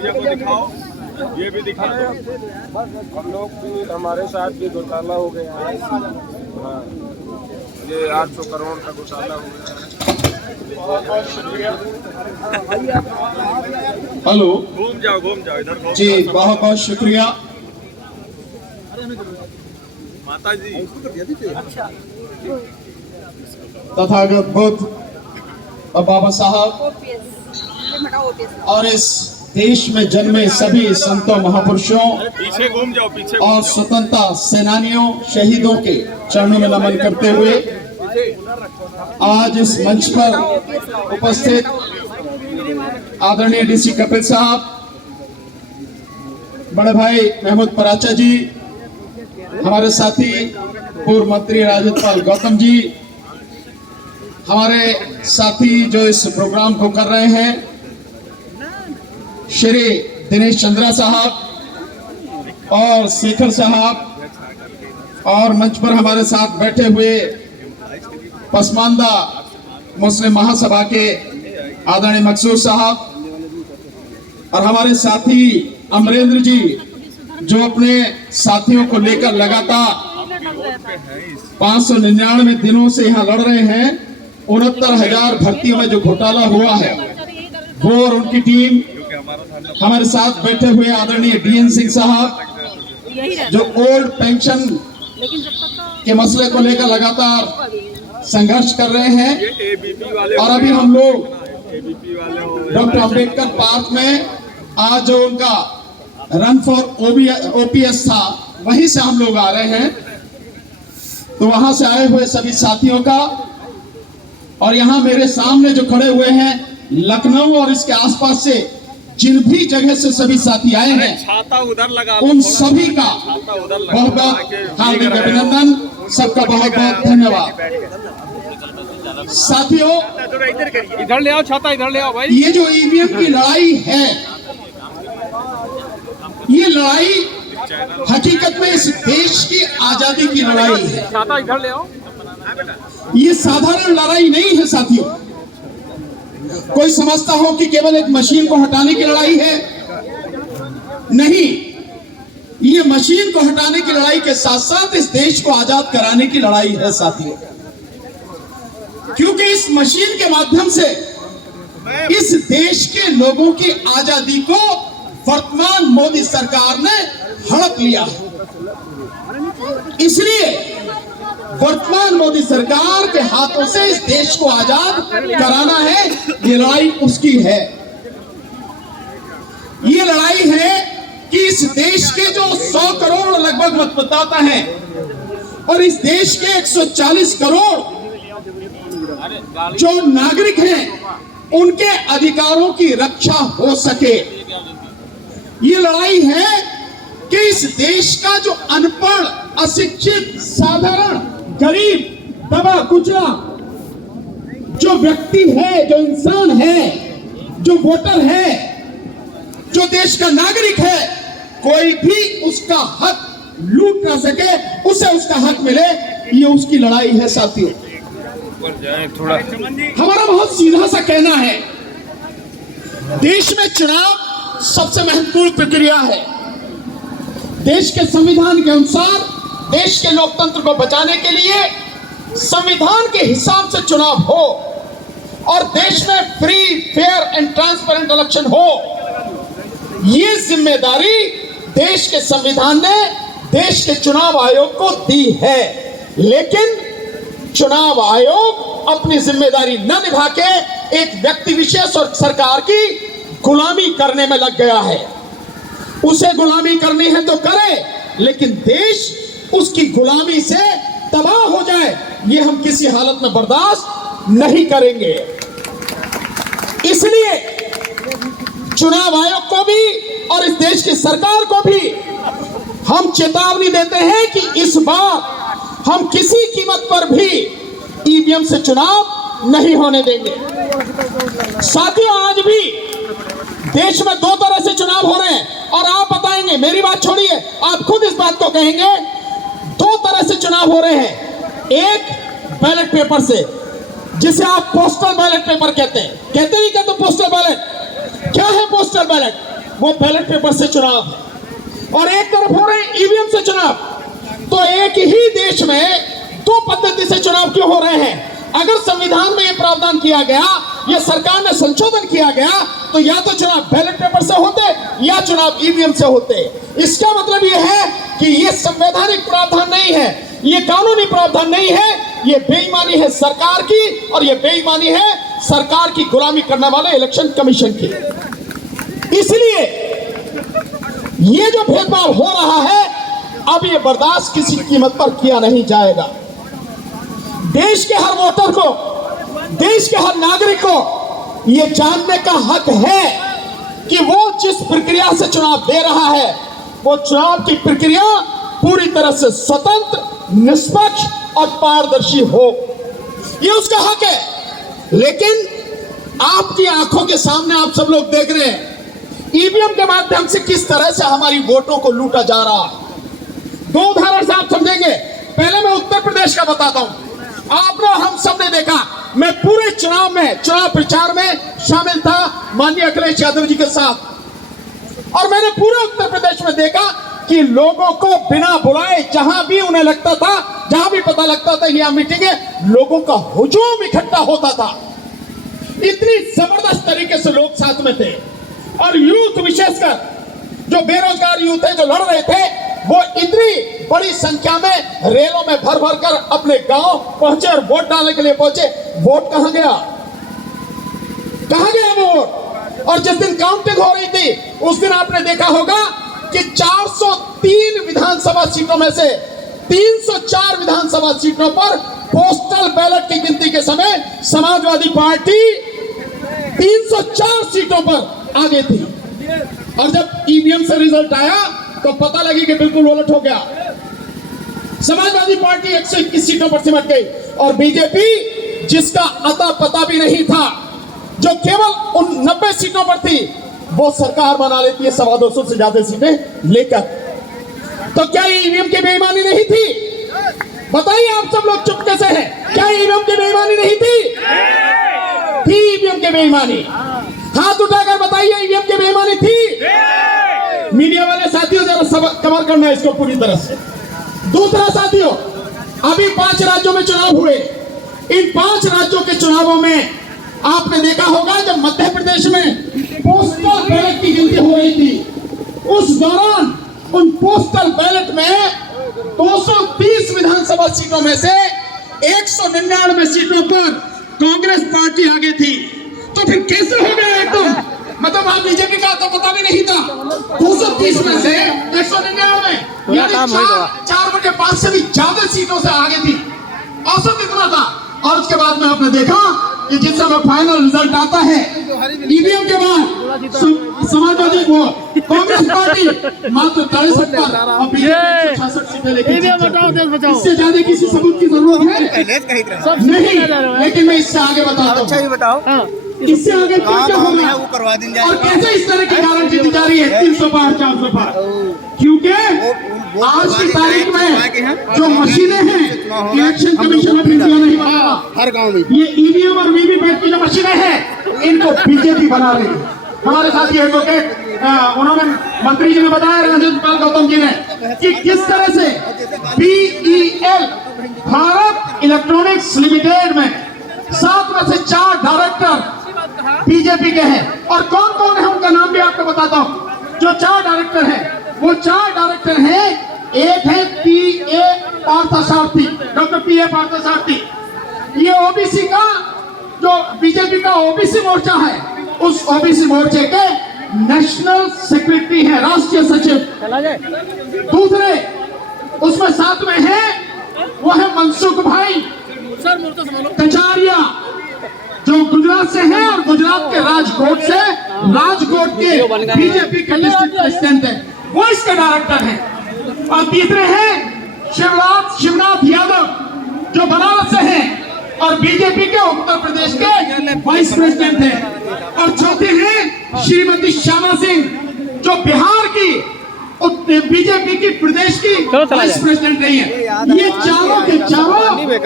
Media को दिखाओ, ये भी दिखा दो। हम लोग भी, हमारे साथ भी घोटाला हो गया है। हाँ, ये 800 करोड़ का घोटाला हो गया है। बहुत शुक्रिया। हेलो घूम जाओ इधर घूम जी, जाओ। बहुत बहुत शुक्रिया। माता जी तथागत बुद्ध और बाबा साहब और इस देश में जन्मे सभी संतों, महापुरुषों पीछे घूम जाओ, पीछे घूम और जाओ। स्वतंत्रता सेनानियों, शहीदों के चरणों में नमन करते हुए आज इस मंच पर उपस्थित आदरणीय डीसी कपिल साहब, बड़े भाई महमूद पराचा जी, हमारे साथी पूर्व मंत्री राजपाल गौतम जी, हमारे साथी जो इस प्रोग्राम को कर रहे हैं श्री दिनेश चंद्रा साहब और शेखर साहब, और मंच पर हमारे साथ बैठे हुए पसमानदा मुस्लिम महासभा के आदरणीय मकसूद साहब और हमारे साथी अमरेंद्र जी, जो अपने साथियों को लेकर लगातार 599 दिनों से यहाँ लड़ रहे हैं। 69,000 भर्तियों में जो घोटाला हुआ है, वो और उनकी टीम, हमारे साथ बैठे हुए आदरणीय डीएन सिंह साहब, जो ओल्ड पेंशन के मसले को लेकर लगातार संघर्ष कर रहे हैं। और अभी हम लोग डॉक्टर अंबेडकर पार्क में आज जो उनका रन फॉर ओपीएस था, वहीं से हम लोग आ रहे हैं। तो वहां से आए हुए सभी साथियों का, और यहाँ मेरे सामने जो खड़े हुए हैं लखनऊ और इसके आसपास से जिन भी जगह से सभी साथी आए हैं, छाता उधर लगा, उन सभी का बहुत बहुत हार्दिक अभिनंदन, सबका बहुत बहुत धन्यवाद। साथियों, इधर ले आओ छाता, इधर ले आओ भाई। ये जो ईवीएम की लड़ाई है, ये लड़ाई हकीकत में इस देश की आजादी की लड़ाई है। छाता इधर ले आओ। ये साधारण लड़ाई नहीं है साथियों। कोई समझता हो कि केवल एक मशीन को हटाने की लड़ाई है, नहीं। ये मशीन को हटाने की लड़ाई के साथ साथ इस देश को आजाद कराने की लड़ाई है साथियों। क्योंकि इस मशीन के माध्यम से इस देश के लोगों की आजादी को वर्तमान मोदी सरकार ने हड़प लिया है। इसलिए वर्तमान मोदी सरकार के हाथों से इस देश को आजाद कराना है। ये लड़ाई उसकी है। ये लड़ाई है कि इस देश के जो 100 करोड़ लगभग मतदाता हैं और इस देश के 140 करोड़ जो नागरिक हैं, उनके अधिकारों की रक्षा हो सके। ये लड़ाई है कि इस देश का जो अनपढ़, अशिक्षित, साधारण, गरीब, दबा कुचला जो व्यक्ति है, जो इंसान है, जो वोटर है, जो देश का नागरिक है, कोई भी उसका हक लूट ना सके, उसे उसका हक मिले। ये उसकी लड़ाई है साथियों। थोड़ा हमारा बहुत सीधा सा कहना है, देश में चुनाव सबसे महत्वपूर्ण प्रक्रिया है। देश के संविधान के अनुसार देश के लोकतंत्र को बचाने के लिए संविधान के हिसाब से चुनाव हो और देश में free, fair and transparent election हो। ये जिम्मेदारी देश के संविधान ने देश के चुनाव आयोग को दी है, लेकिन चुनाव आयोग अपनी जिम्मेदारी न निभा के एक व्यक्ति विशेष और सरकार की गुलामी करने में लग गया है। उसे गुलामी करनी है तो करे, लेकिन देश उसकी गुलामी से तबाह हो जाए, ये हम किसी हालत में बर्दाश्त नहीं करेंगे। इसलिए चुनाव आयोग को भी और इस देश की सरकार को भी हम चेतावनी देते हैं कि इस बार हम किसी कीमत पर भी ईवीएम से चुनाव नहीं होने देंगे। साथियों, आज भी देश में दो तरह से चुनाव हो रहे हैं और आप बताएंगे, मेरी बात छोड़िए, आप खुद इस बात को कहेंगे। दो तरह से चुनाव हो रहे हैं। एक बैलेट पेपर से, जिसे आप पोस्टल बैलेट पेपर कहते हैं। कहते नहीं कहते पोस्टल बैलेट? क्या है पोस्टल बैलेट? वो बैलेट पेपर से चुनाव है और एक तरफ हो रहे हैं ईवीएम से चुनाव। तो एक ही देश में दो पद्धति से चुनाव क्यों हो रहे हैं? अगर संविधान में ये प्रावधान किया गया, ये सरकार ने संशोधन किया गया, तो या तो चुनाव बैलेट पेपर से होते या चुनाव ईवीएम से होते। इसका मतलब ये है कि ये संवैधानिक प्रावधान नहीं है, ये कानूनी प्रावधान नहीं है, ये बेईमानी है सरकार की और ये बेईमानी है सरकार की गुलामी करने वाले इलेक्शन कमीशन की। इसलिए ये जो भेदभाव हो रहा है, अब ये बर्दाश्त किसी कीमत पर किया नहीं जाएगा। देश के हर वोटर को, देश के हर नागरिक को ये जानने का हक है कि वो जिस प्रक्रिया से चुनाव दे रहा है, वो चुनाव की प्रक्रिया पूरी तरह से स्वतंत्र, निष्पक्ष और पारदर्शी हो। ये उसका हक है। लेकिन आपकी आंखों के सामने आप सब लोग देख रहे हैं ईवीएम के माध्यम से किस तरह से हमारी वोटों को लूटा जा रहा है। दो उदाहरण से आप समझेंगे। पहले मैं उत्तर प्रदेश का बताता हूं। आपने, हम सब ने देखा, मैं पूरे चुनाव में, चुनाव प्रचार में शामिल था माननीय अखिलेश यादव जी के साथ, और मैंने पूरे उत्तर प्रदेश में देखा कि लोगों को बिना बुलाए जहां भी उन्हें लगता था, जहां भी पता लगता था यहां मीटिंग है, लोगों का हुजूम इकट्ठा होता था। इतनी जबरदस्त तरीके से लोग साथ में थे और यूथ, विशेषकर जो बेरोजगार यूथ है, जो लड़ रहे थे, वो इतनी बड़ी संख्या में रेलों में भर भर कर अपने गांव पहुंचे और वोट डालने के लिए पहुंचे। वोट कहां गया? कहां गया वोट? और जिस दिन काउंटिंग हो रही थी उस दिन आपने देखा होगा कि 403 विधानसभा सीटों में से 304 विधानसभा सीटों पर पोस्टल बैलेट की गिनती के समय समाजवादी पार्टी 304 सीटों पर आगे थी। और जब ईवीएम से रिजल्ट आया तो पता लगी कि बिल्कुल उलट हो गया। समाजवादी पार्टी 121 सीटों पर सिमट गई और बीजेपी, जिसका अता पता भी नहीं था, जो केवल उन 90 सीटों पर थी, वो सरकार बना लेती है 250 से ज्यादा सीटें लेकर। तो क्या ईवीएम की बेईमानी नहीं थी? बताइए, आप सब लोग चुपके से हैं। क्या ईवीएम की बेईमानी नहीं थी? थी ईवीएम की बेईमानी। हाथ उठाकर बताइए, ईवीएम की बेईमानी थी? मीडिया वाले साथियों, जरा कवर करना है इसको पूरी तरह से। दूसरा साथियों, अभी 5 राज्यों में चुनाव हुए। इन 5 राज्यों के चुनावों में आपने देखा होगा, जब मध्य प्रदेश में पोस्टल बैलेट की गिनती हो रही थी, उस दौरान उन पोस्टल बैलेट में 230 विधानसभा सीटों में से 199 सीटों पर कांग्रेस पार्टी आगे थी। तो फिर कैसे हो गया एकदम? मतलब आप बीजेपी का तो पता भी नहीं था। 230 में से 199, यानी 4/5 से भी ज्यादा सीटों से आगे थी। औसत इतना था। और उसके बाद में आपने देखा कि जिस समय फाइनल रिजल्ट आता है ईवीएम के बाद, समाजवादी को कांग्रेस पार्टी मात्र 63 पर और बीजेपी 66 सीटें लेके इससे ज्यादा किसी सबूत की जरूरत है नहीं। लेकिन मैं इससे आगे बताता हूँ। अच्छा, ये बताओ इससे आगे क्या होगा वो करवा दी जाए और कैसे इस तरह की गारंटी दी जा रही है 300 पार 400 पार? क्योंकि आज की तारीख में जो मशीनें हैं, इलेक्शन कमीशन में बिल्कुल नहीं बना रहा। हर गांव में ये ईवीएम और वीवीपैट की जो मशीनें हैं, इनको बीजेपी बना रही है। हमारे साथ ये एडवोकेट, उन्होंने, मंत्री जी ने बताया, रंजन पाल गौतम जी ने, कि किस तरह से BEL, भारत इलेक्ट्रॉनिक्स लिमिटेड में 7 में से 4 डायरेक्टर बीजेपी के हैं। और कौन कौन है उनका नाम भी आपको बताता हूं। जो 4 डायरेक्टर हैं, वो 4 डायरेक्टर हैं। एक है PA Parthasarathy, doctor PA Parthasarathy. ये ओबीसी का, जो बीजेपी का ओबीसी मोर्चा है, उस ओबीसी मोर्चे के नेशनल सेक्रेटरी है, राष्ट्रीय सचिव। दूसरे उसमें साथ में है, वो है मनसुख भाई कचारिया, जो गुजरात से हैं और गुजरात के राजकोट से, राजकोट के बीजेपी के डिस्ट्रिक्ट प्रेसिडेंट हैं, वो इसके डायरेक्टर हैं। और तीसरे हैं शिवनाथ यादव, जो बनारस से हैं और बीजेपी के उत्तर प्रदेश के वाइस प्रेसिडेंट हैं। और चौथे हैं श्रीमती श्यामा सिंह, जो बिहार की बीजेपी की प्रदेश की वाइस प्रेसिडेंट रही है। ये चारों के चारों